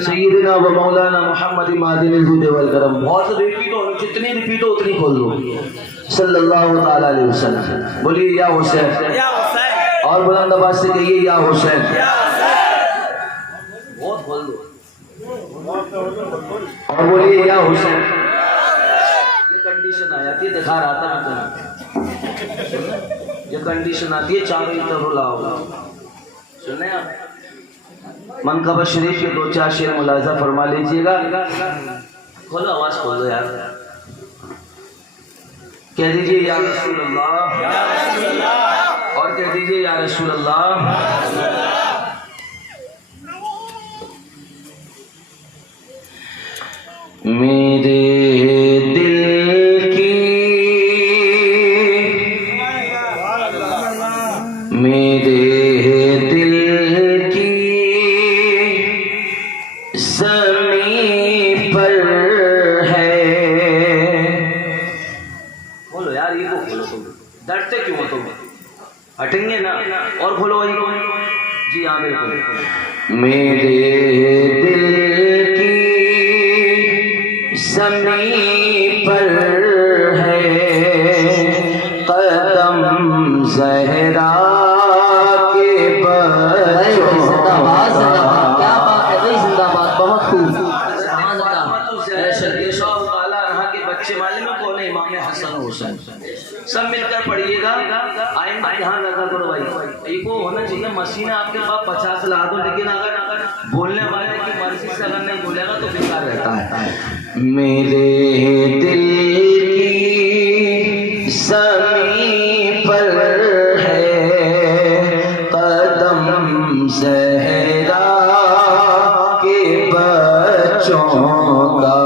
सय्यदना व मौलाना मुहम्मद मादिनिल हुदा वल करम। बहुत रिपीट हो, जितनी रिपीट हो उतनी खोल दो। सल्लल्लाहु ताला अलैहि वसल्लम। बोलिए या हुसैन, या हुसैन। और बुलंद आवाज से कहिए या हुसैन, या हुसैन। बहुत खोल दो और बोलिए या हुसैन। ये कंडीशन आ जाती है, दिखा रहा था मैं, ये कंडीशन आती है, चारों तरफ लाओ। सुनने आप मनकबत शरीफ के दो चार शेर मुलाजा फरमा लीजिएगा। खोलो आवाज, खोलो यार, कह दीजिए या रसूल अल्लाह, और कह दीजिए या रसूल अल्लाह। मेरे दिल की, मेरे दिल की ज़मीं पर है। बोलो यार, ये को खोलो, तुम डरते क्यों हो? तुम हटेंगे ना? और खोलो भाई जी। हाँ बिल्कुल। मेरे दिल की ज़मीं पर है कदम ज़हरा के बच्चों। बच्चे मालूम है कौन है? इमाम हसन हुसैन। सब मिलकर पढ़िएगा। आइंदा ध्यान रखा करो भाई, एक वो होना चाहिए मशीन आपके पास 50 ला दो, लेकिन अगर बोलने वाले की मर्जी से अगर नहीं बोलेगा तो बेकार रहता है। मेरे दिल की ज़मीं पर है कदम ज़हरा के बच्चों का।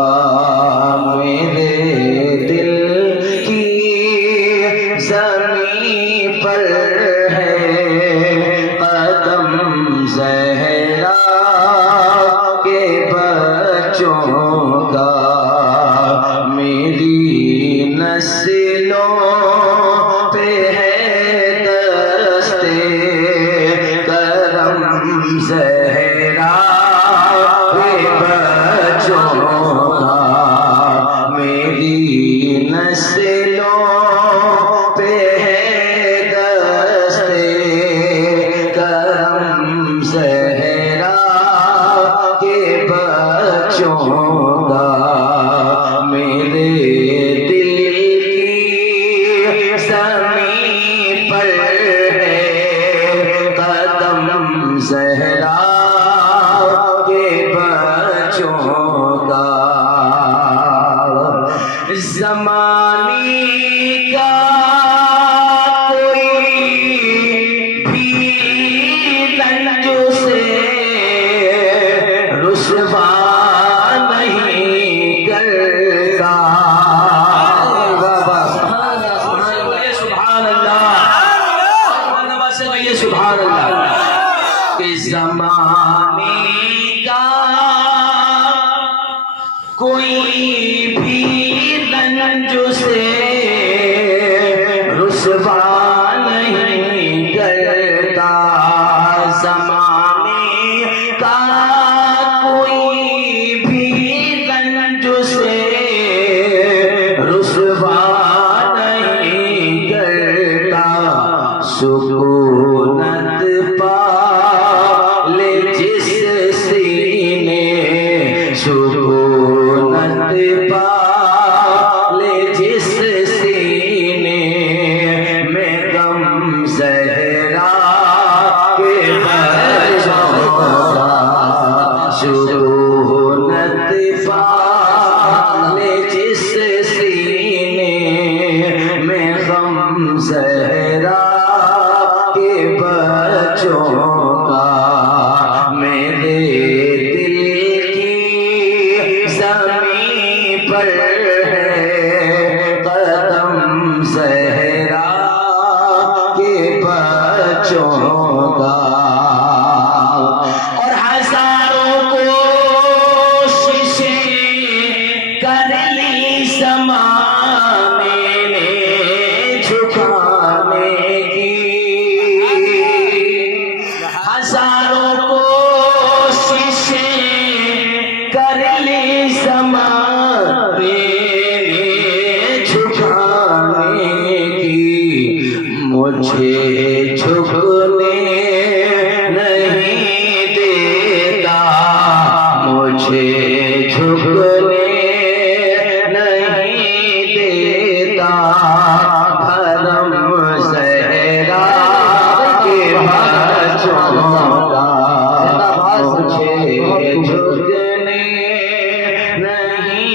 मुझे झुकने नहीं देता, मुझे झुकने नहीं देता, धर्म सहरा के बच्चों का मुझे झुकने नहीं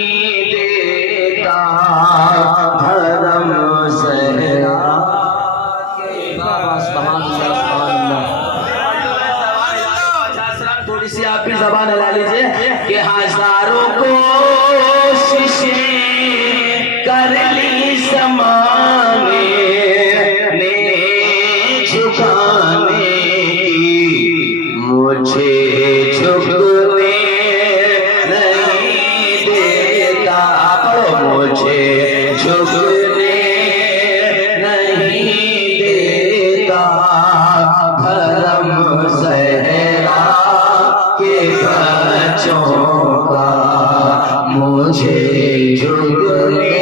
देता, धर्म सहरा थोड़ी सी आप भी ज़बान हिला लीजिए कि हजारों कोशिशें कर ली ज़माने ने झुकाने की, मुझे झुकने नहीं देता, मुझे झुकने नहीं देता, धर्म सहरा के बच्चों का मुझे झुकने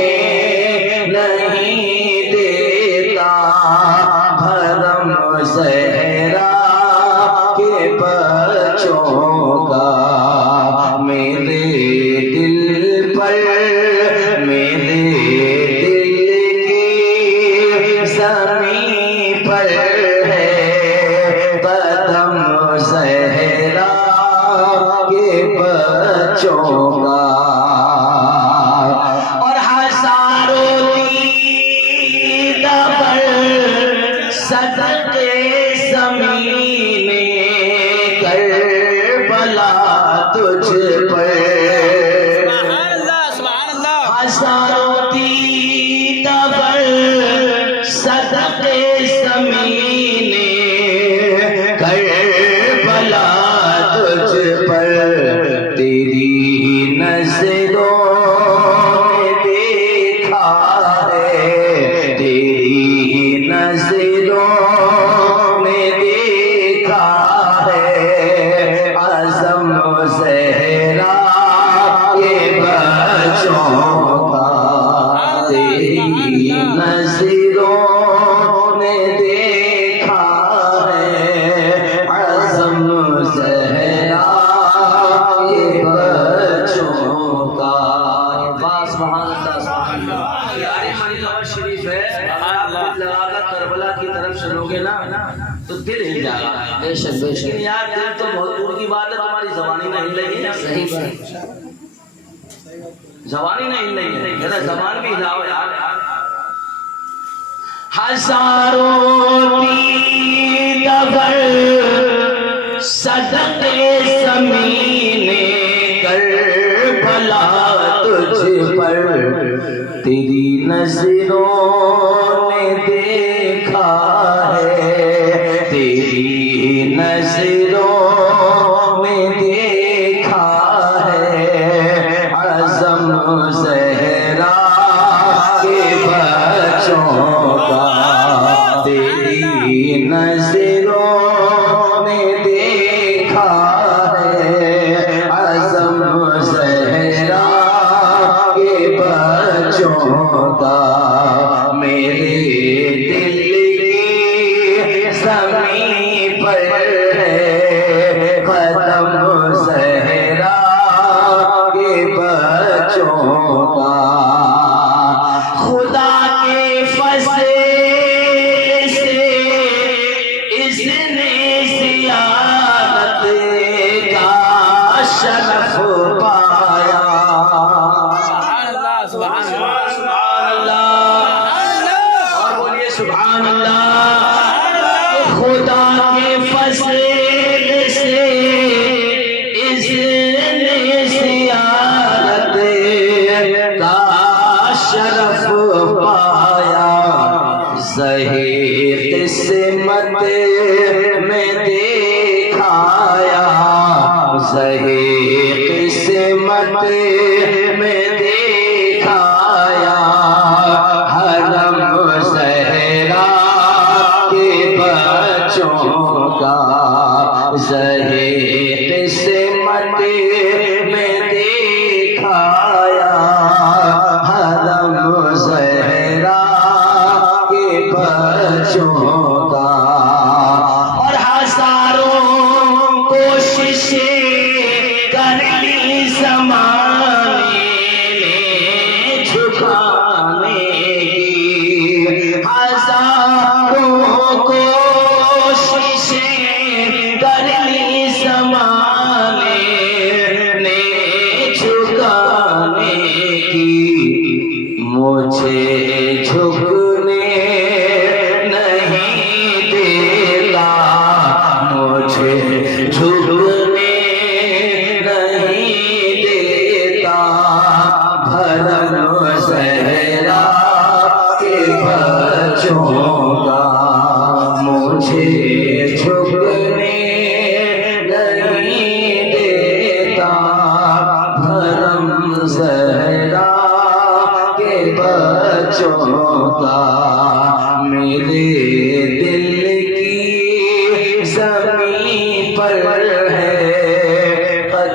नहीं देता, धर्म सहरा के बच्चों का। मेरे दिल पर, मेरे दिल की ज़मीं पर है कदम सहरा के बच्चों का, और हजारों दीदा पर सदके ज़मीने करबला तुझ पर, हजारों दीदा पर सदके ज़मीने करबला तुझ पर, तेरी नजरों ने देखा है, तेरी नजरों ने देखा है, आज़म ज़हरा के बच्चों का, तेरी नजरों ने देखा है, आज़म ज़हरा के बच्चों का। बस सुभान अल्लाह, सुभान अल्लाह। यारी हमारी खबर शरीफ है, आप लगाकर करबला की तरफ चलोगे ना तो दिल हिल जाएगा। बेशक बेशक। लेकिन यार दिल तो बहुत दूर की बात है, तुम्हारी ज़बानी नहीं हिल रही है। सही बात, ज़बानी नहीं हिल रही है, जरा ज़बान भी हिलाओ यार। हजारों दीदा पर सदके ज़मीने करबला तुझ पर, तेरी नजरों ने देखा है, तेरी नजरों में देखा है, आज़म ज़हरा के बच्चों का, तेरी नजरों ने देखा है, आज़म ज़हरा के बच्चों का। मेरे दिल की ज़मीं पर है कदम ज़हरा के बच्चों का, खुदा के फज़ल से इसने ज़ियारत का शरफ पाया। सुभान अल्लाह, सुभान अल्लाह, और बोलिए सुभान अल्लाह। खुदा के फज़ल से इसने ज़ियारत का शरफ पाया, ज़ही किस्मत में दिखाया, ज़ही किस्मत में दिखाया, हरम ज़हरा के बच्चों का, ज़ही किस्मत में दिखाया, हरम ज़हरा के बच्चों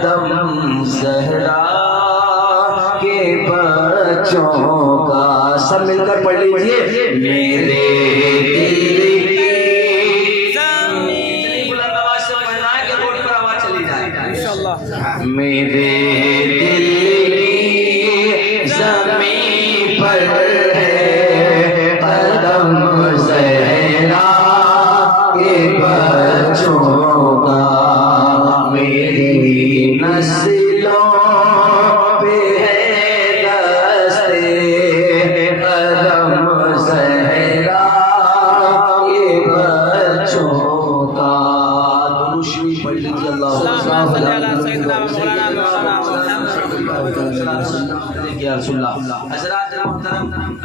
कदम ज़हरा के बच्चों का। सब मिलकर पढ़ लीजिए। मेरे दिल की बुलंद आवाज से पढ़ना है कि रोड पर आवाज चली जाए इंशाअल्लाह। मेरे दिल की ज़मीं पर है कदम ज़हरा के बच्चों का। मेरी नस्लों पे है दस्ते कदम ज़हरा के बच्चों का। दुरूद शरीफ पढ़ लीजिए। अल्लाह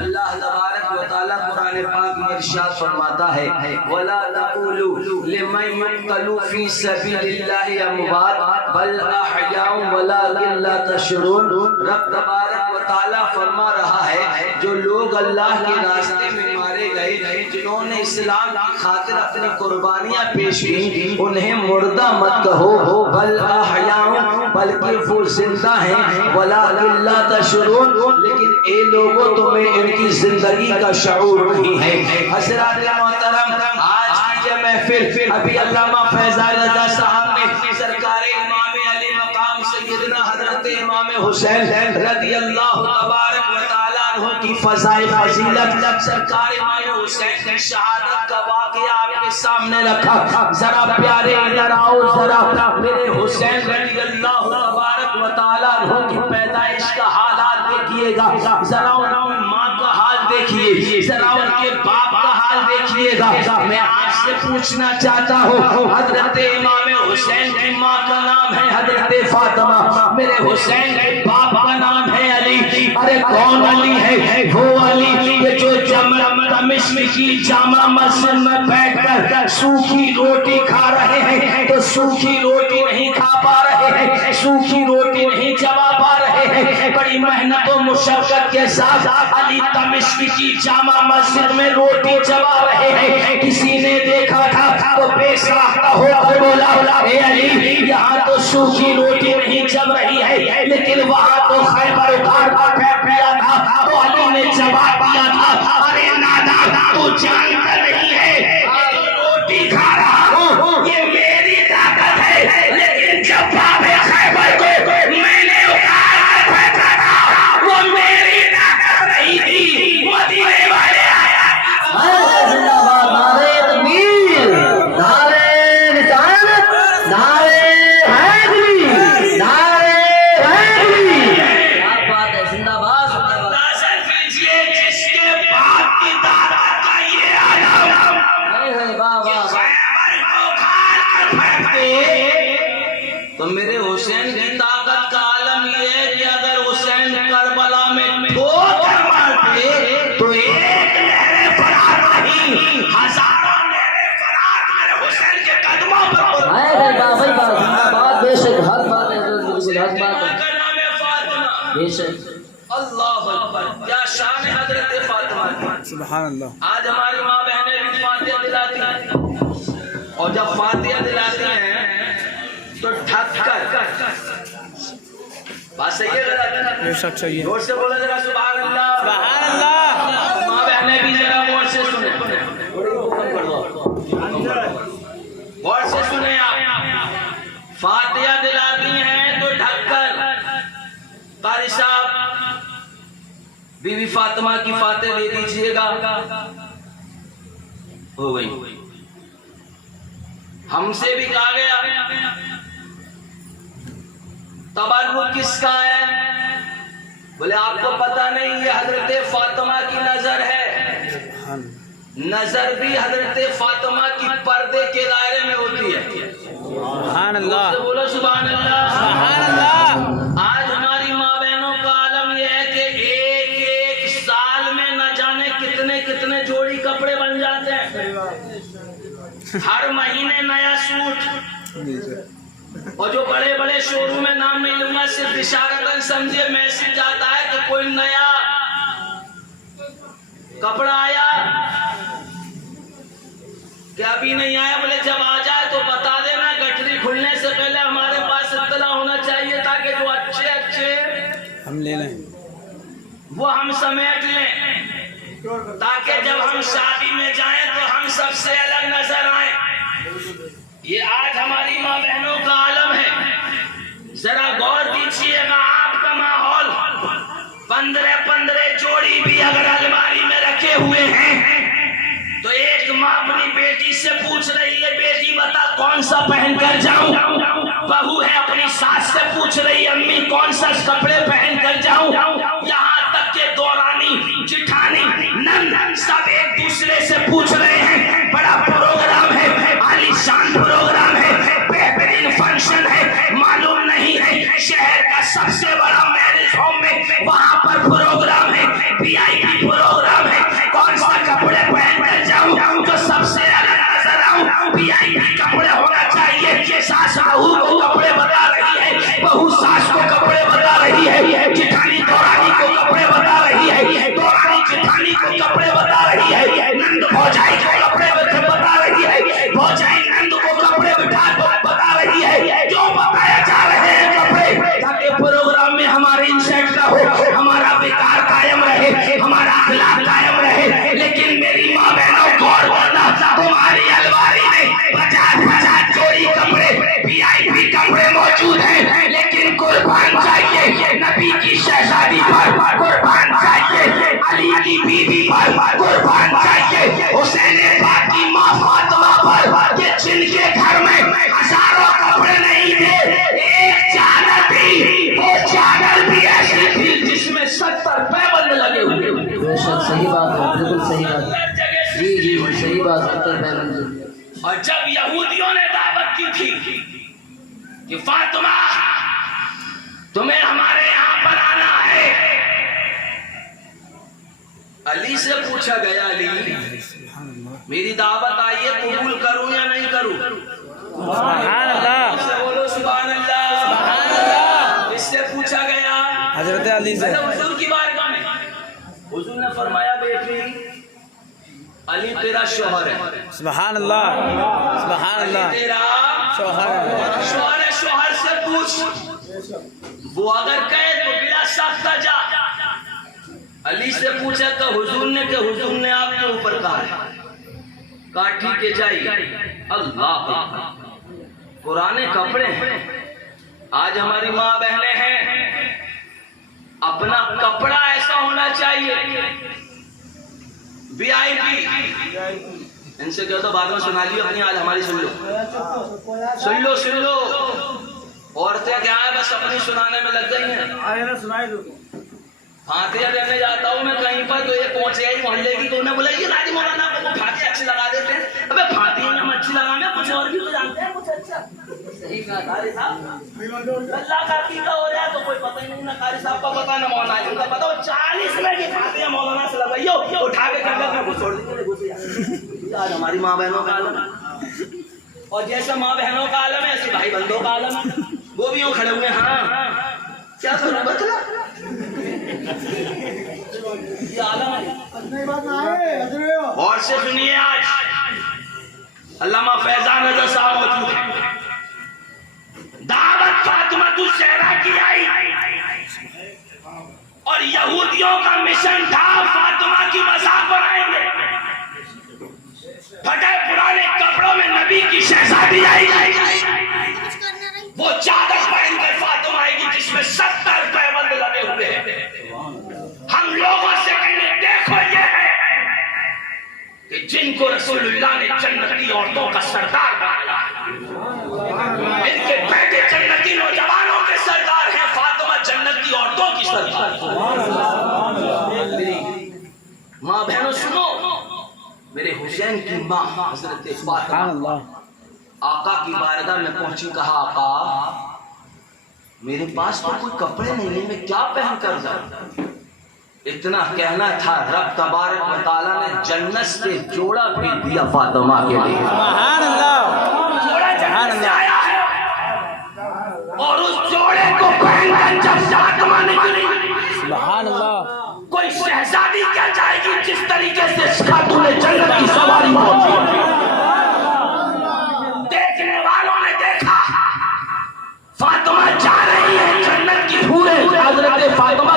अल्लाह तबारक व तआला कुरान पाक में इरशाद फरमाता है वला तक़ूलू लिमन युक़तलू फी सबीलिल्लाहि अमवात बल अहयाउ वलाकिन ला तशऊरून। रब तबारक व तआला फरमा रहा है जो लोग अल्लाह के रास्ते में मारे गए, जिन्होंने इस्लाम की खातिर अपनी कुर्बानियां पेश की, उन्हें मुर्दा मत कहो, बल अहयाउ बल्कि वो जिंदा हैं, वलाकिन ला तशऊरून लेकिन ए लोगों तुम्हें इनकी जिंदगी का शऊर नहीं है। हज़रात मोहतरम, आज की ये महफिल अभी अल्लामा फैज़ान रज़ा साहब ने सरकार इमाम अली मकाम सैयदना हज़रत इमाम हुसैन रज़ियल्लाहु तबारक व तआला अन्हु की फ़ज़ाए फ़ज़ीलत सरकार इमाम हुसैन की शहादत का वाक़या आपके सामने रखा। जरा प्यारे इधर आओ, जरा मेरे हुसैन रज़ियल्लाहु तबारक व तआला अन्हु की पैदाइश का हालात देखिएगा, जरा उनकी माँ का हाल देखिए, जरा उनके बाप का हाल देखिएगा। मैं आपसे पूछना चाहता हूँ, हजरत इमाम हुसैन की माँ का नाम है हजरत फातिमा, मेरे हुसैन के बाप का नाम है अली। अरे कौन अली है? वो अली ये जो दमिश्क की जामा मस्जिद में बैठकर सूखी रोटी खा रहे हैं, तो सूखी रोटी नहीं खा पा रहे हैं, सूखी रोटी नहीं चबा पा रहे हैं, बड़ी मेहनत और मुशक्कत के साथ अली दमिश्क की जामा मस्जिद में रोटी चबा रहे हैं। किसी ने देखा था तो बेसाख्ता होकर बोला, ए अली यहाँ तो सूखी रोटी नहीं चब रही है, लेकिन वहाँ तो खैबर उखाड़ का फैला था तो अली ने जवाब दिया था, अरे नाना तू जानता नहीं है तो रोटी खा रहा हूँ, ये मेरी ताकत है, लेकिन जब बाबे खैबर को मैंने उखाड़ कर फेंका था वो मेरी ताकत नहीं थी, मदीने वाले आया। जिंदाबाद, नारे तकबीर, नारे रिसालत, नारे हैदरी, नारे हैदरी। क्या बात है, जिंदाबाद जिंदाबाद। अंदाजा कीजिए जिसके बाप की ताकत का ये आलम, वाह वाह तो मेरे हुसैन की ताकत का आलम ये है कि अगर हुसैन करबला में ठोकर मारते तो एक लहरे फरार नहीं, हजारों लहरे फरार मेरे हुसैन के कदमों पर। हाय रे बाबा जिंदाबाद, बेशक हक बात है, बिल्कुल हक बात है। का नाम है फातिमा, बेशक अल्लाह अकबर, क्या शान है हजरत फातिमा, सुभान अल्लाह। आज हमारी माँ बहनें भी फातिहा दिलाती हैं, और जब फातिहा दिलाती हैं तो ढक कर बात सही है गलत? बेशक सही है। जोर से बोला जरा सुभान अल्लाह, सुभान अल्लाह। माँ बहनें भी जरा गौर से सुने, गौर से सुने आप। फातिहा दिलाती हैं तो ढककर। कारी साहब बीवी फातिमा की फातिहा दे दीजिएगा। हो गई। हमसे भी कहा गया तबर्रुक किसका है? बोले आपको पता नहीं, ये हजरत फातिमा की नजर है। नजर भी हजरत फातिमा की पर्दे के दायरे में होती है। सुभान अल्लाह, बोलो सुभान अल्लाह, सुभान अल्लाह। आज हमारी माँ बहनों का आलम यह है कि एक साल में न जाने कितने कितने जोड़ी कपड़े बन जाते हैं, हर महीने नया सूट। और जो बड़े बड़े शोरूम में नाम नहीं लूंगा, सिर्फ इशारतन समझे मैसेज आता है कि कोई नया कपड़ा आया, क्या अभी नहीं आया? बोले जब आ जाए तो बता देना, गठरी खुलने से पहले हमारे पास इत्तला होना चाहिए। ले लें, वो हम समेट लें, ताकि जब हम शादी में जाएं तो हम सबसे अलग नजर आए। ये आज हमारी माँ बहनों का आलम है। जरा गौर दीजिएगा, आपका माहौल 15-15 जोड़ी भी अगर अलमारी में रखे हुए हैं तो एक माँ अपनी बेटी से पूछ रही है, बेटी बता कौन सा पहन कर जाऊं। बहू है अपनी सास से पूछ रही है, अम्मी कौन सा कपड़े पहन कर जाऊं। यहाँ तक के दौरानी, जिठानी, नंद सब एक दूसरे से पूछ रहे हैं। बड़ा प्रोग्राम है, आलीशान प्रोग्राम है, बेहतरीन फंक्शन है, मालूम नहीं है शहर का सबसे बड़ा मैरिज होम में वहाँ पर प्रोग्राम है, VIP प्रोग्राम है, कौन सा कपड़े पहन कर जाऊं तो सबसे अलग नजर आऊं। VIP कपड़े होना चाहिए। सास बहू को कपड़े बता रही है, बहू सास को कपड़े बता रही है, जिठानी दौरानी को कपड़े बता रही है, दौरानी जिठानी को कपड़े बता रही है, नंद भौजाई को कपड़े बता रही है, भौजाई नंद को कपड़े बता रही है। क्यों बताया जा रहे हैं कपड़े? ताकि प्रोग्राम में हमारे इंसेट ना हो, हमारा विकार कायम रहे, हमारा अखलाक कायम रहे। लेकिन मेरी माँ बहनों गौर करना, तुम्हारी अलमारी में 50-50 जोड़ी कपड़े, VIP कपड़े मौजूद हैं, लेकिन कुर्बान चाहिए नबी की शहजादी पर, कुर्बान चाहिए अली की बीवी पर, कुर्बान चाहिए हुसैन पाक की माँ फातिमा पर, ये जिनके घर में हजारों कपड़े नहीं थे, एक चादर थी, वो चादर भी ऐसी थी जिसमें 70 पैबंद लगे हुए। बेशक सही बात है, बिल्कुल सही बात है। जी जी सही बात, 70 पैबंद। और जब यहूदियों ने दावत की थी कि फातिमा तुम्हें हमारे यहाँ पर आना है, अली से पूछा गया, अली मेरी दावत आई है, कबूल करूं या नहीं करूं? सुभान अल्लाह, बोलो सुभान अल्लाह। इससे पूछा गया हजरत अली से। हुजूर की बारगाह में हुजूर ने फरमाया, बेटी अली तेरा शौहर है। सुभान अल्लाह, सुभान अल्लाह, तेरा शौहर है, शौहर है, शौहर से पूछ, वो अगर कहे तो बिला साख्ता जा। अली से पूछा तो हुजूर ने आपके ऊपर कहा ठीक है जाइए। अल्लाह, पुराने कपड़े हैं, आज हमारी माँ बहनें हैं, अपना कपड़ा ऐसा होना चाहिए VIP। इनसे क्या तो बाद में सुना लियो अपनी, आज हमारी सुन लो। औरतें क्या है बस अपनी सुनाने में लग गई हैं। सुनाई दो। फातिया देने जाता हूँ मैं कहीं पर, तो ये पहुंच गई मोहल्ले की, तो उन्हें बोला ये राजी मौलाना को फाती अच्छी लगा देते हैं। अबे फाती में अच्छी लगाना, कुछ और भी तो जानते हैं कुछ अच्छा। सही कहा कारी साहब, अल्लाह का कीदा हो रहा है तो कोई पता ही नहीं, ना कारी साहब का पता ना मौलाना जी का पता। 40 में की फातिया मौलाना से लगाइयो, उठा के कंधे में घुसोड़ देंगे। आज हमारी माँ बहनों का आलम है, और जैसे माँ बहनों का आलम है ऐसे भाई बंदों का आलम है। वो भी यूँ खड़े हुए, हाँ क्या करूँ बतला, ये आलम है। और से सुनिए, आज अल्लामा फैजान रज़ा साहब मौजूद है। दावत फातिमा तू ज़हरा की आई, और यहूदियों का मिशन था फातिमा की मज़ाक बनाएंगे। फटे पुराने कपड़ों में नबी की शहजादी आई, वो चादर पहनकर फातिमा आएगी जिसमें 70 पैबंद लगे हुए हैं। हम लोगों से कहने देखो ये है कि जिनको रसूलुल्लाह ने जन्नती औरतों का सरदार बनाया, इनके बेटे जन्नती नौजवानों के सरदार हैं, फातिमा जन्नती औरतों की सरदार। माँ बहनों सुनो, मेरे हुसैन की माँ हजरत फातिमा आका की बारगाह में पहुंची, कहा आका मेरे पास तो कोई कपड़े नहीं है, मैं क्या पहन कर जाऊं? इतना कहना था, रब तबारक व तआला ने जन्नत से जोड़ा भेज दिया फातिमा के लिए। सुभान अल्लाह, जोड़ा जन्नत से आया है, और उस जोड़े को पहनकर जब फातिमा निकली, सुभान अल्लाह, कोई शहजादी क्या चाहेगी जिस तरीके से खातून जन्नत की सवारी पहुंची। देखने वालों ने देखा फातिमा जा रही है, जन्नत की हूरें हजरत फातिमा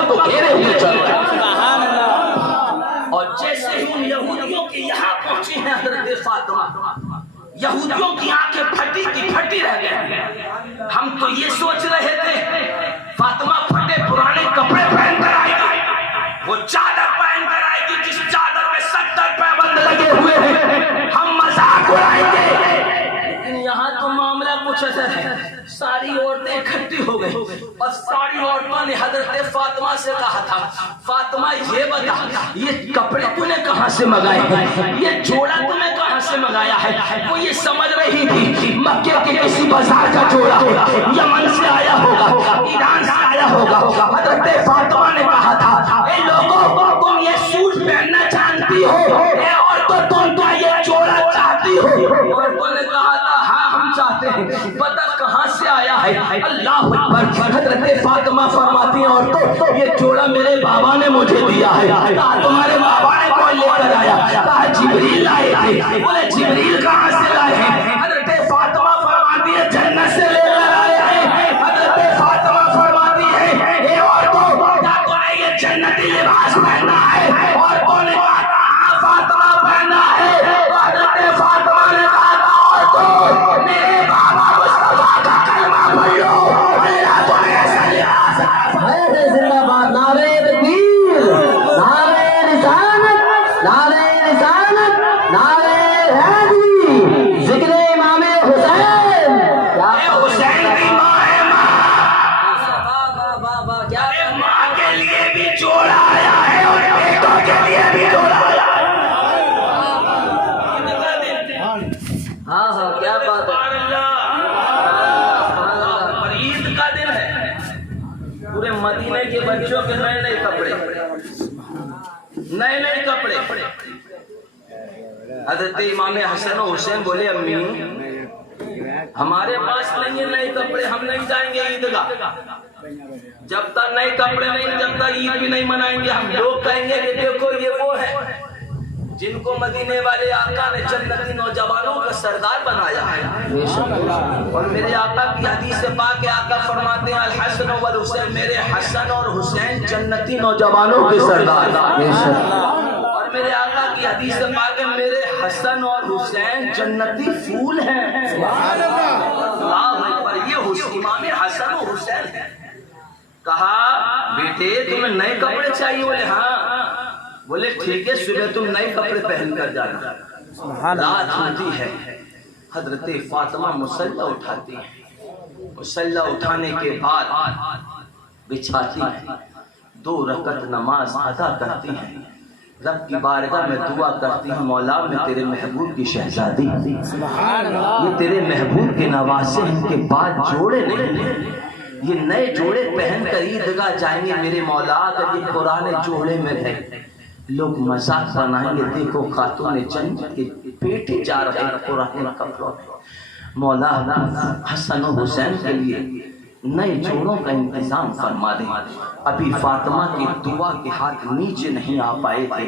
लेके चल रहे हैं। सुभान अल्लाह। और जैसे ही उन यहूदियों के यहाँ पहुंची है हजरत फातिमा, यहूदियों की आंखें फटी की फटी रह गए। हम तो ये सोच रहे थे फातिमा फटे पुराने कपड़े पहनकर आएगी, वो चादर पहनकर आएगी जिस चादर में 70 पैबंद लगे हुए हैं, हम मजाक उड़ाएंगे। लेकिन यहाँ तो मामला कुछ ऐसा है, सारी औरतें इकट्ठी हो गई और सारी औरतों ने हजरत फातिमा से कहा था, फातिमा ये बता, ये कपड़े तूने कहाँ से मंगाए हैं, ये जोड़ा तूने कहाँ से मंगाया है। वो ये समझ रही थी मक्के के किसी बाजार का जोड़ा होगा, यमन से आया होगा, ईरान से आया होगा। हजरत फातिमा ने कहा था, ए लोगों तुम ये सूट पहनना जानती हो, और तो तुम क्या ये जोड़ा चाहती हो। औरतों ने कहा था हाँ हम चाहते हैं, पता कहाँ से आया है। अल्लाह अकबर। हजरत फातिमा फरमाती हैं औरतों ये जोड़ा मेरे बाबा ने मुझे दिया है। कहा तुम्हारे बाबा ने कौन लेकर आया, कहा जिब्रील लाए थे। बोले जिब्रील कहाँ से लाए हैं। हजरत फातिमा फरमाती है जन्नत से लेकर आए हैं। हजरत फातिमा फरमाती है ए औरतों क्या तूने ये जन्नती लिबास पहना है। औरतों ने कहा हाँ फातिमा पहना है। हजरत फातिमा ने कहा औरतों मेरे बाबा मुस्तफा का कलमा पढ़ लो, अल्लाह तुम्हें ऐसा लिबास है। जिंदाबाद, नारे तकबीर, नारे रिसालत, नारे रिसालत, नारे हैदरी, जिक्र इमाम हुसैन। हुसैन की माँ है, माँ क्या माँ के लिए भी जोड़ा आया है और बेटों के लिए भी जोड़ा आया है। हाँ हाँ क्या बात है। और ईद का दिन है, पूरे मदीने के बच्चों के नए नए कपड़े, नए नए कपड़े। हजरत इमाम हसन और हुसैन बोले अम्मी हमारे पास नहीं है नए कपड़े, हम नहीं जाएंगे ईदगाह जब तक नए कपड़े नहीं, जब तक ईद भी नहीं मनाएंगे। हम लोग कहेंगे कि देखो ये वो है जिनको मदीने वाले आका ने जन्नती नौजवानों का सरदार बनाया है। और मेरे आका की हदीस पाक आका फरमाते हैं अल हसन वल हुसैन, मेरे हसन और हुसैन जन्नती नौजवानों के सरदार। और मेरे आका की हदीस पाक है मेरे हसन और हुसैन जन्नती फूल हैं। अल्लाह अकबर। ये इमाम हसन और हुसैन है। कहा बेटे तुम्हें नए कपड़े चाहिए। बोले हाँ। बोले ठीक है सुबह तुम नए कपड़े पहन कर जाना। रात होती है, हजरत फातिमा मुसल्ला उठाती है। मुसल्ला उठाने के बाद बिछाती है, 2 रकअत नमाज अदा करती है, रब की बारगाह में दुआ करती है मौला में तेरे महबूब की शहजादी, ये तेरे महबूब के नवासे, इनके बाद जोड़े नहीं, ये नए जोड़े पहनकर ईदगाह जाएंगे मेरे मौला। अगर ये पुराने जोड़े में रहे लोग मजाक बनाएंगे, देखो खातून जन्नत के बेटे जा रहे हैं पुराने कपड़ों में। मौला हसन और हुसैन के लिए नए जोड़ों का इंतजाम फरमा दे। अभी फातिमा की दुआ के हाथ नीचे नहीं आ पाए थे,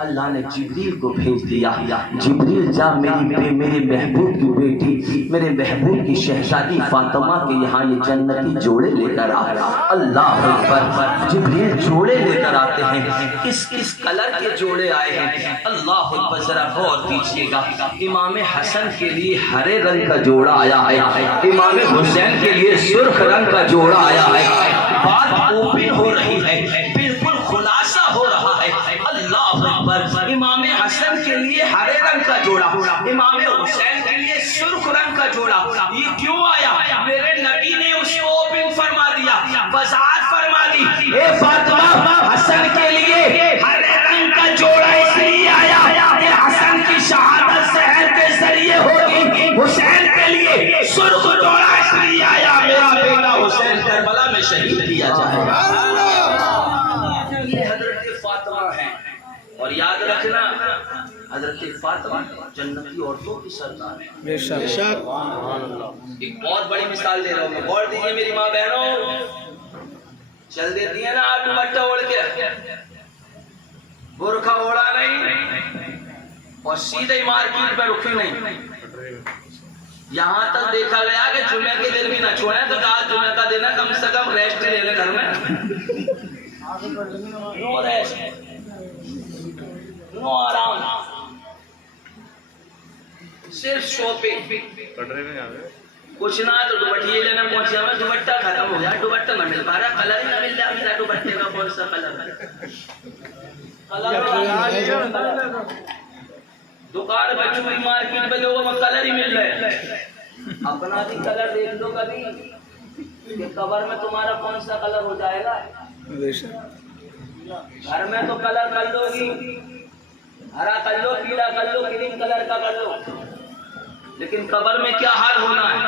अल्लाह ने जिब्रील को भेज दिया, जिब्रील जा मेरे महबूब की बेटी, मेरे महबूब की शहजादी फातिमा के यहाँ ये जन्नती जोड़े लेकर आ। अल्लाह अकबर। जिब्रील जोड़े लेकर आते हैं, किस किस कलर के जोड़े आए हैं अल्लाह अकबर। जरा गौर कीजिएगा, इमाम हसन के लिए हरे रंग का जोड़ा आया है, इमाम हुसैन के लिए सुर्ख रंग का जोड़ा आया है। बात ओपन हो रही है, बिल्कुल खुलासा हो रहा है। अल्लाह अकबर। इमाम हसन के लिए हरे रंग का जोड़ा, इमाम हुसैन के लिए सुर्ख रंग का जोड़ा। ये क्यों आया? मेरे नबी ने उसको ओपन फरमा दिया, वजाहत फरमा दी। ए फातिमा हसन के लिए हरे रंग का जोड़ा इसलिए आया कि हसन की शहादत शहर के जरिए होगी, हुसैन के लिए सुर्ख जोड़ा इसलिए आया मेरा बेटा हुसैन करबला में शहीद किया जाएगा। ये हजरत फातिमा है। और याद रखना हजरत फातिमा जन्नती औरतों की सरदार है। एक बहुत बड़ी मिसाल दे रहा हूँ मैं, गौर दीजिए मेरी माँ बहनों। चल देती है ना आप दुपट्टा ओढ़ के, बुरखा ओढ़ा नहीं और सीधे मार्केट में रुके नहीं। यहाँ तक देखा गया कि जुमे के दिन भी न छोड़े, तो आज जुमे का दिन है, कम से कम रेस्ट ले ले घर में। नो रेस्ट, नो आराम, सिर्फ शॉपिंग। कुछ ना तो दुपट्टे लेना पहुंचे, हमें दुपट्टा खत्म हो गया, दुपट्टा न मिल पा रहा, कलर ही न मिल रहा मेरा दुपट्टे का। कौन सा कलर? दुकान पे चूड़ी मार्केट में लोगों में कलर ही मिल रहे हैं। अपना भी कलर देख लो कभी कि कवर में तुम्हारा कौन सा कलर हो जाएगा। घर में तो कलर कर लोगी, हरा कर लो, पीला कर लो, ग्रीन कलर का कर लो, लेकिन कबर में क्या हाल होना है।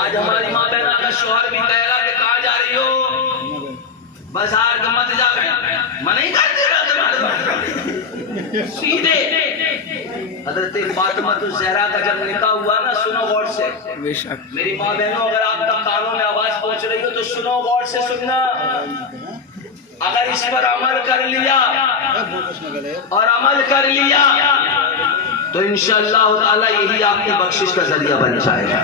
आज हमारी माँ बहना का शोहर भी कहेगा कि कहाँ जा रही हो, बाजार का मत जा, मन ही कर देगा सीधे। हजरत फातिमा ज़हरा का जब निकाह हुआ ना, सुनो गौर से मेरी माँ बहनों, अगर आप तक कानों में आवाज पहुंच रही हो तो सुनो गौर से सुनना। अगर इस पर अमल कर लिया और अमल कर लिया तो इंशाअल्लाह ताला यही आपकी बख्शिश का जरिया बन जाएगा।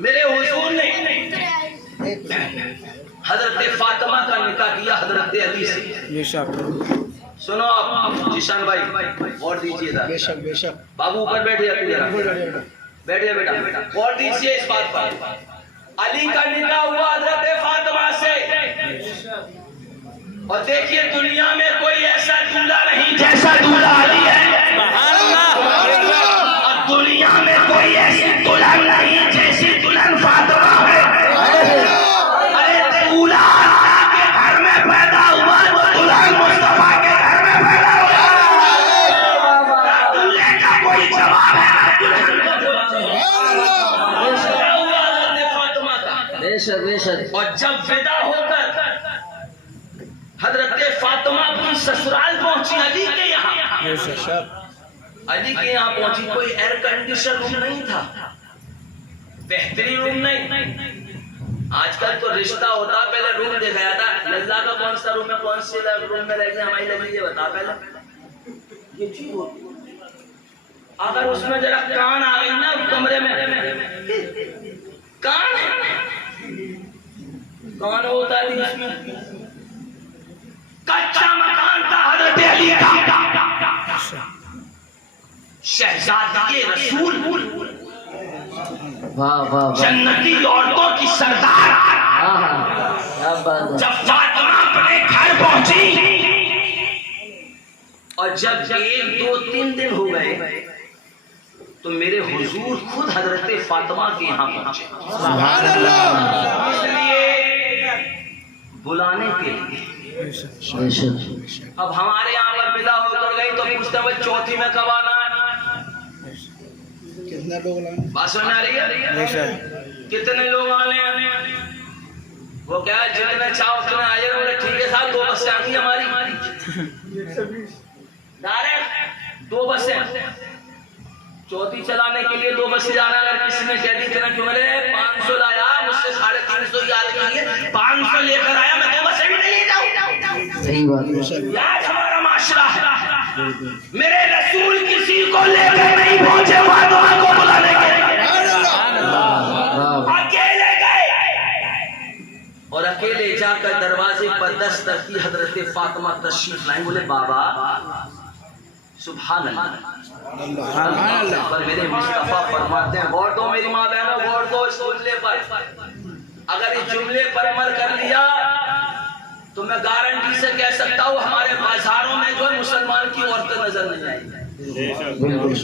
मेरे हुजूर ने हजरत फातिमा का निकाह किया हजरत अली से। सुनो आप जिशान भाई, गौर दीजिए, बेशक बेशक बाबू ऊपर बैठिए, बैठिए बेटा, गौर दीजिए इस बात पर। अली का निकाह हुआ हजरत फातिमा से, और देखिए दुनिया में कोई ऐसा दूल्हा नहीं जैसा दूल्हा अली है, और दुनिया में कोई ऐसी दुल्हन नहीं जैसी दुल्हन फातिमा है। अरे दूल्हा अल्लाह के घर में पैदा हुआ, दुल्हन मुस्तफा के घर में पैदा हुआ। दूल्हे का कोई जवाब है फातिमा का। बेशक बेशक। और जब विदा होकर हजरत फातिमा अपनी ससुराल पहुंची अली के यहाँ, अली के यहाँ पहुंची, कोई एयर कंडीशन रूम नहीं था, बेहतरीन रूम नहीं। आजकल तो रिश्ता होता, पहले रूम देखा जाता, लल्ला का कौन सा रूम है, कौन से रूम में रह गया हमारी लगी, ये बता पहले। ये चीज होती, अगर उसमें जरा कान आ गई ना कमरे में, कान होता है इसमें। कच्चा मकान था हजरत अली का, शहजादी रसूल, वाह वाह, जन्नती औरतों की सरदार। जब फातिमा अपने घर पहुंची और जब 1, 2, 3 दिन हो गए तो मेरे हुजूर खुद हजरत फातिमा के यहाँ पहुंचे, इसलिए बुलाने के लिए। अब हमारे यहाँ पर विदा होकर गई तो पूछते भाई चौथी में कब आना है, कितने लोग लाए, बात समझ आ रही है, कितने लोग आने हैं। वो क्या है, जितने चाहो उतने आ जाए। बोले ठीक है साहब, 2 बसें आती हमारी, डायरेक्ट 2 बसें। चौथी चलाने के लिए 2 बसें जाना। अगर किसी ने कह दी इतना क्यों, मेरे 500 लाया, मुझसे 350 याद के लिए 500 लेकर आया, मैं 2 बसें भी नहीं ले जाऊं। सही बात। आज हमारा माशरा है, मेरे रसूल किसी को लेकर नहीं पहुंचे, फातिमा को बुलाने के लिए अकेले गए, और अकेले जाकर दरवाजे पर दस्तक की हजरत फातिमा तशरीफ लाई। बोले बाबा सुभान अल्लाह, पर मेरे मुस्तफा फरमाते हैं, गौर दो मेरी माँ बहनों, गौर दो इस जुमले पर। अगर इस जुमले पर अमल कर लिया तो मैं गारंटी से कह सकता हूँ हमारे बाजारों में जो मुसलमान की औरतें नजर नहीं आएंगी।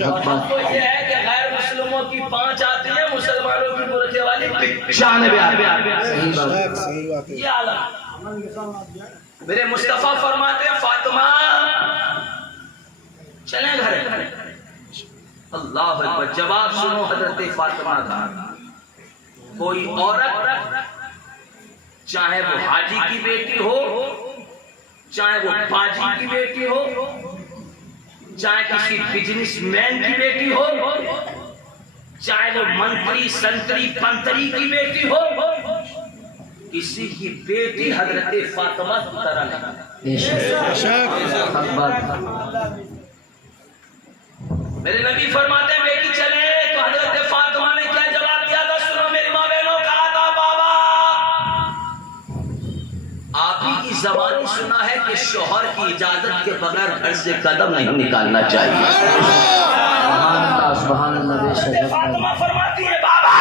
और तो ये है कि गैर मुस्लिमों की 5 आती है, मुसलमानों की बुरके वाली 95। ये आला मेरे मुस्तफा फरमाते हैं, फातिमा चले घर। अल्लाह अकबर। जवाब सुनो हजरत फातिमा का, कोई औरत चाहे वो हाजी की बेटी हो, चाहे वो पाजी की बेटी हो, चाहे किसी बिजनेसमैन की बेटी हो, चाहे वो मंत्री संतरी पंतरी की बेटी हो, किसी की बेटी हजरत फातिमा की तरह नहीं। मेरे नबी फरमाते हैं बेटी चले, तो हजरत फातिमा ने क्या जवाब दिया था, सुनो मेरी माँ बहनों, कहा था बाबा ज़बानी सुना है कि शौहर की इजाजत के बगैर घर से कदम नहीं निकालना चाहिए। सुभान अल्लाह, बेशक। फातिमा फरमाती है बाबा,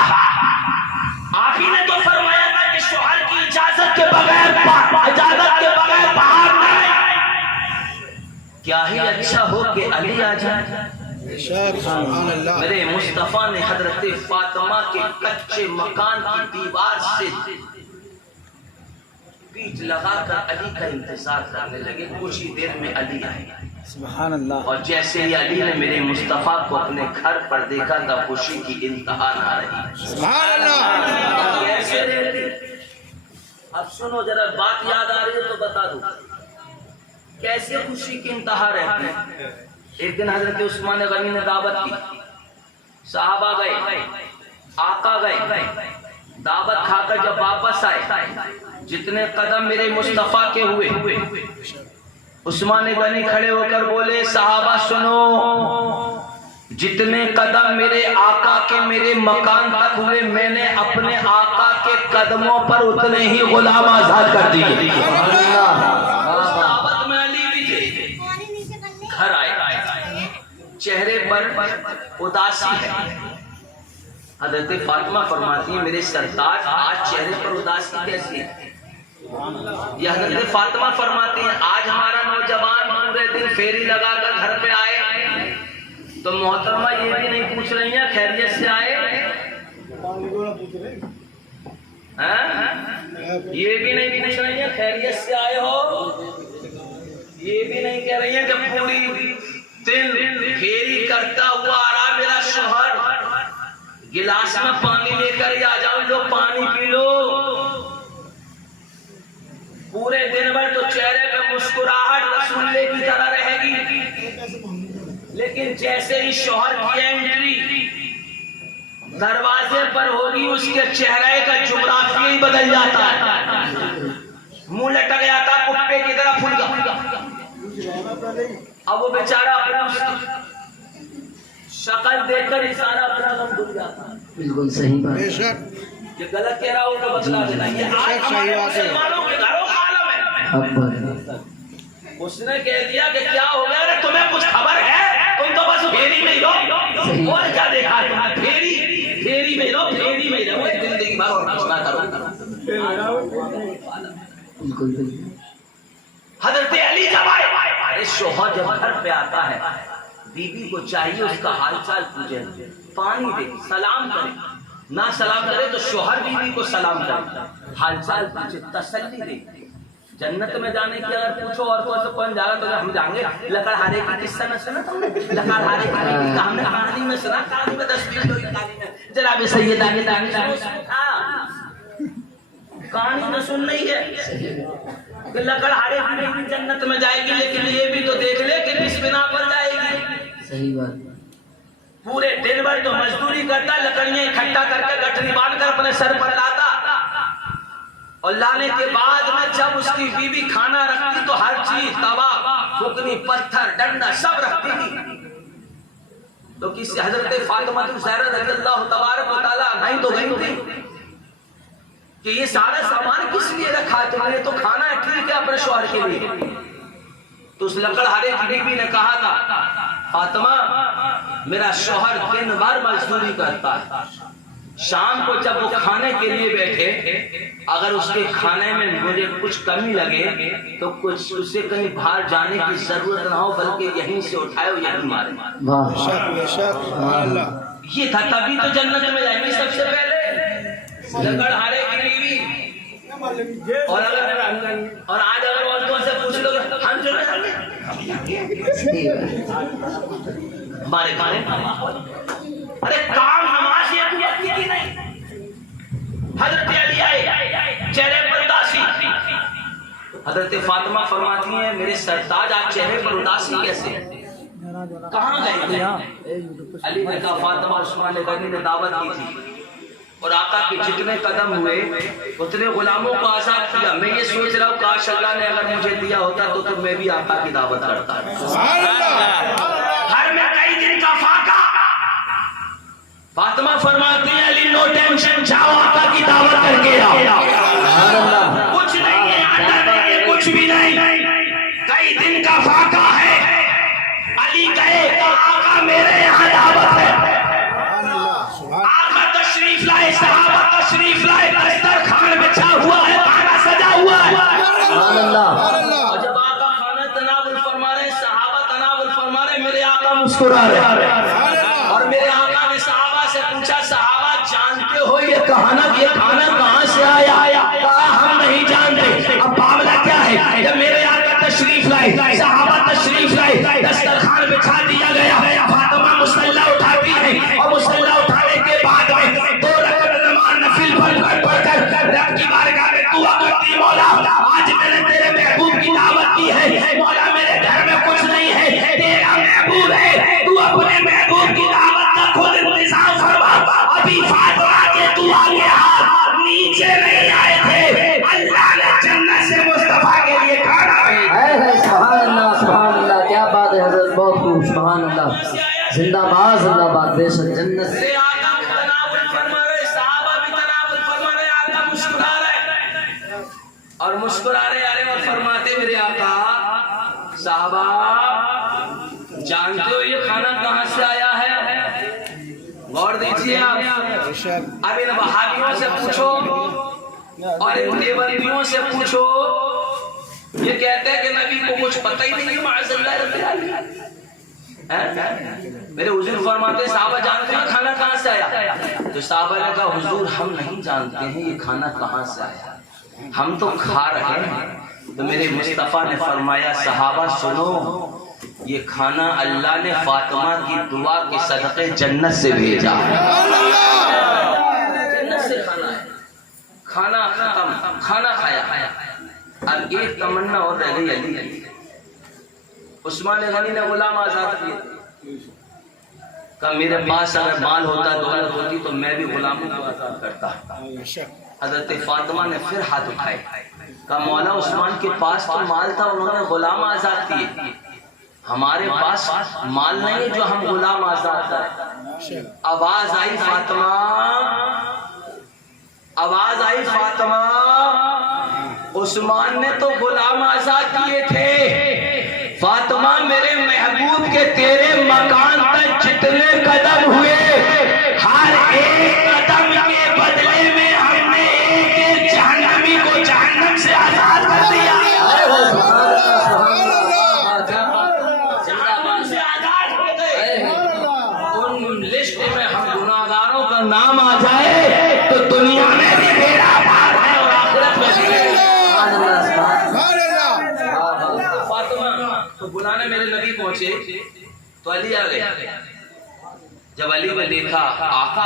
आप ही ने तो फरमाया था कि शौहर की इजाजत के बगैर बाहर नहीं। क्या ही अच्छा हो कि अली आ जाए। मेरे मुस्तफा ने हजरत फातिमा के कच्चे मकान की दीवार से पीठ लगाकर अली का इंतजार करने लगे। कुछ ही देर में अली आए। सुभान अल्लाह। और जैसे ही अली ने मेरे मुस्तफा को अपने घर पर देखा तब खुशी की इंतहा ना रही। सुभान अल्लाह। अब सुनो जरा, बात याद आ रही है तो बता दूं कैसे खुशी की इंतहा रहती है। एक दिन हजरत उस्मान गनी ने दावत की, साहबा गए, आका गए, दावत खाकर जब वापस आए, जितने कदम मेरे मुस्तफा के हुए, उस्मान गनी खड़े होकर बोले, साहबा सुनो, जितने कदम मेरे आका के मेरे मकान तक हुए, मैंने अपने आका के कदमों पर उतने ही गुलाम आजाद कर दिए। घर आए, चेहरे पर उदासी है। हजरत फातिमा फरमाती है, मेरे सरताज आज चेहरे पर उदासी कैसी है? ये हजरत फातिमा फरमाती है, आज हमारा नौजवान पूरे दिन फेरी लगाकर घर पे आए तो मोहतरमा ये भी नहीं पूछ रही है खैरियत से आए हैं? ये भी नहीं पूछ रही है खैरियत से आए हो? ये भी नहीं कह रही है जब पूरी दिन फेरी करता हुआ आ रहा मेरा शौहर, गिलास में पानी लेकर ही आ जाओ, जो पानी पी लो। पूरे दिन भर तो चेहरे पे मुस्कुराहट रसूलुल्लाह की तरह रहेगी, लेकिन जैसे ही शौहर की एंट्री दरवाजे पर होगी, उसके चेहरे का जुग्राफिया ही बदल जाता है। मुंह लटक जाता, कुत्ते की तरह फूल गया। अब वो बेचारा अपना शक्ल देखकर ही सारा अपना गम भूल जाता है। बिल्कुल सही बात। बेशक ये गलत कह रहा हूँ तो बतला देना। ये आज हमारे मुसलमानों के घरों का आलम है। उसने कह दिया कि क्या हो गया, अरे तुम्हें कुछ खबर है? तुम तो बस फेरी में ही हो, और क्या देखा तुमने? फेरी में रहो, फेरी में रहो, जिंदगी भर और कुछ ना करो। बिल्कुल। हजरत अली जब आए, अरे शौहर जब घर पे आता है, बीवी को चाहिए उसका हालचाल पूछे, पानी दे, सलाम करे, ना सलाम करे तो शौहर बीवी को सलाम करे, हालचाल पूछे, तसल्ली दे। जन्नत में जाने की अगर पूछो और तो कौन जाएगा, तो हम जाएंगे। लकड़हारे की किस्सा में सुना तुमने? लकड़हारे की हमने कहानी में सुना, कहानी में 10 दिन जनाब सैयदा ने कहानी में सुन नहीं है कि लकड़हारे की जन्नत में जाएगी, लेकिन ये भी तो देख ले कि किस बिना पर जाएगी। सही बात। पूरे दिन भर तो मजदूरी करता, लकड़ियां इकट्ठा करके गठरी बांधकर अपने सर पर लाता, और लाने के बाद में जब उसकी बीवी खाना रखती तो हर चीज, तवा, फुकनी, पत्थर, डंडा सब रखती थी। तो किसी हजरत फातिमा ज़हरा रज़ियल्लाहु तबारक व तआला नहीं तो गई थी कि ये सारा सामान किस लिए रखा है तुमने? तो खाना है, ठीक है, अपने शौहर के लिए। तो उस लकड़हारे की बीवी ने कहा था, फातिमा मेरा शौहर दिन भर मजदूरी करता है, शाम को जब वो खाने के लिए बैठे, अगर उसके खाने में मुझे कुछ कमी लगे तो कुछ उसे कहीं बाहर जाने की जरूरत ना हो, बल्कि यहीं से उठाए और यहीं मारे। ये था, तभी तो जन्नत में जाएंगे सबसे पहले लकड़हारे की बीवी। और आज अगर औरतों से पूछ लो हम जो हमारे खाने, अरे काम नमाज ये की नहीं। हजरत अली आए, चेहरे पर उदासी। हजरत फातिमा फरमाती हैं, मेरे सरताज आज चेहरे पर उदासी कैसे? कहाँ गए? अली ने कहा, फातिमा उस्मान गनी ने दावत की थी और आका के जितने कदम हुए उतने गुलामों को आजाद किया। मैं ये सोच रहा हूँ काश अल्लाह ने अगर मुझे दिया होता तो मैं भी आका की दावत करता। घर में कई दिन का फाका। फातिमा फरमाती है, अली नो टेंशन, जाओ आका की दावत करके आओ। कुछ नहीं है, आटा नहीं है, कुछ भी मुस्तफा का है। अली गए आका मेरे यहाँ दावत है। आका तशरीफ लाए, सहाबा तशरीफ लाए, दस्तरखान बिछा हुआ है, खाना सजा हुआ है। सुभान अल्लाह। और जब आका खाना तनावुल फरमा रहे, सहाबा तनावुल फरमा रहे, मेरे आका मुस्कुरा रहे। और मेरे आका ने सहाबा से पूछा, सहाबा जानते हो ये खाना कहाँ से आया? कहा हम नहीं जानते। अब मामला क्या है? जब मेरे आका तशरीफ लाए, सहाबा तशरीफ लाए, दस्तरखान बिछा दिया गया, फातिमा मुसल्ला उठाती है और मुसल्ला उठाने के बाद में 2 रकात नमाज नफिल पढ़कर रब की बारगाह में दुआ करती, मौला आज मैंने तेरे महबूब की दावत दी है, मौला मेरे घर में कुछ नहीं है, तेरा महबूब है, तू अपने महबूब की दावत का खुद इंतजाम फरमा। अभी फातिमा के दुआ के हाथ नीचे नहीं आए थे, अल्लाह ने जन्नत से मुस्तफा के लिए खाना है। सुभान अल्लाह, सुभान अल्लाह, क्या बात है हजरत, बहुत खूब, सुभान अल्लाह, जिंदाबाद जिंदाबाद, बेशक जन्नत से। से आका तनावुल फरमा रहे, सहाबा भी तनावुल फरमा रहे, आका मुस्कुरा रहे और मुस्कुरा रहे अरे और फरमाते मेरे आका, साहबा जानते हो ये खाना कहाँ से आया है? गौर दीजिए आप। अब इन वहाबियों से पूछो और इन देवबंदियों से पूछो, ये कहते हैं कि नबी को कुछ पता ही नहीं है, माअज़ल्लाह रब्बिल आलमीन। मेरे हुजूर फरमाते साहबा जानते हैं खाना कहाँ से आया? तो साहबा ने कहा हुजूर हम नहीं जानते हैं ये खाना कहाँ से आया, हम तो खा रहे हैं। तो मेरे मुस्तफा ने फरमाया सहाबा सुनो, ये खाना अल्लाह ने फातिमा की दुआ के सदक़े जन्नत से भेजा है। जन्नत से खाना है, खाना खत्म, खाना खाया। अब एक तमन्ना और रह गई अली। उस्मान गनी ने गुलाम आजाद किए, कहा मेरे पास अगर माल होता, दौलत होती तो मैं भी गुलामों को आजाद करता। हजरत फातिमा ने फिर हाथ उठाए, कहा मौला उस्मान के पास तो माल था, उन्होंने गुलाम आजाद किए, हमारे पास माल नहीं जो हम गुलाम आजाद करें। आवाज आई फातिमा, आवाज आई फातिमा, उस्मान ने तो गुलाम आजाद किए थे, फातिमा मेरे महबूब के तेरे मकान तक जितने कदम हुए, हर एक कदम के बदले में हमने एक जहन्नमी को जहन्नम से आजाद कर दिया। से आजाद हो गए। उन लिस्ट में हम गुनाहगारों का नाम आ जाए तो दुनिया में भी बेड़ा पार है और आखिरत में भी। फातिमा तो बुलाने मेरे नबी पहुंचे तो अली आ गए। जब अली ने देखा आका